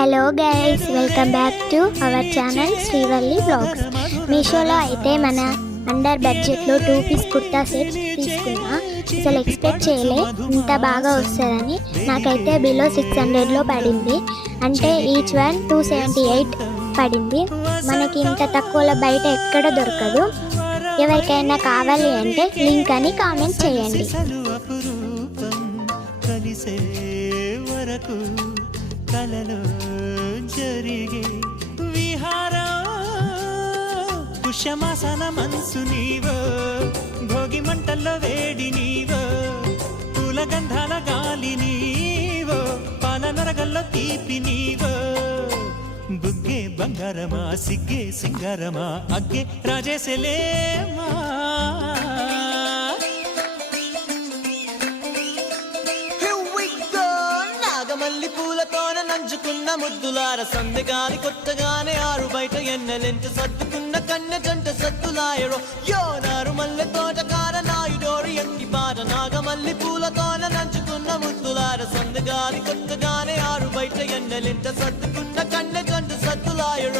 Hello guys, welcome back to our channel Srivalli vlogs. మీషోలో అయితే మన అండర్ బడ్జెట్లో 2 పీస్ కుర్తా సెట్స్ తీసుకున్నా. అసలు ఎక్స్పెక్ట్ చేయలే ఇంత బాగా వస్తుందని. నాకైతే బిలో 600లో పడింది, అంటే ఈచ్ వన్ 278 పడింది. మనకి ఇంత తక్కువలో బయట ఎక్కడ దొరకదు. ఎవరికైనా కావాలి అంటే లింక్ అని కామెంట్ చేయండి. కలలో జరిగే విహారం కుశమాసన మనసు నీవో, భోగి మంటల్లో వేడి నీవో, పూల గంధాల గాలి నీవో, పాల నరగల్లో తీపి నీవో. బుగ్గే బంగారమా, సిగ్గే సింగారమా, అగ్గే రాజేసలేమా. మల్లి పూలతోన నంచుకున్న ముద్దులార సందెగాని కొత్తగానే ఆరు బయట ఎన్నెలెంట సర్దుకున్న కన్నె జంట సత్తులాయరో యోనారు మల్లె తోటకార నాయుడోరు ఎక్కి పాట. నాగమల్లి పూలతోన నంచుకున్న ముద్దులార సందెగాని కొత్తగానే ఆరు బయట ఎన్నెలెంట సర్దుకున్న కన్నె జంట సత్తులాయరో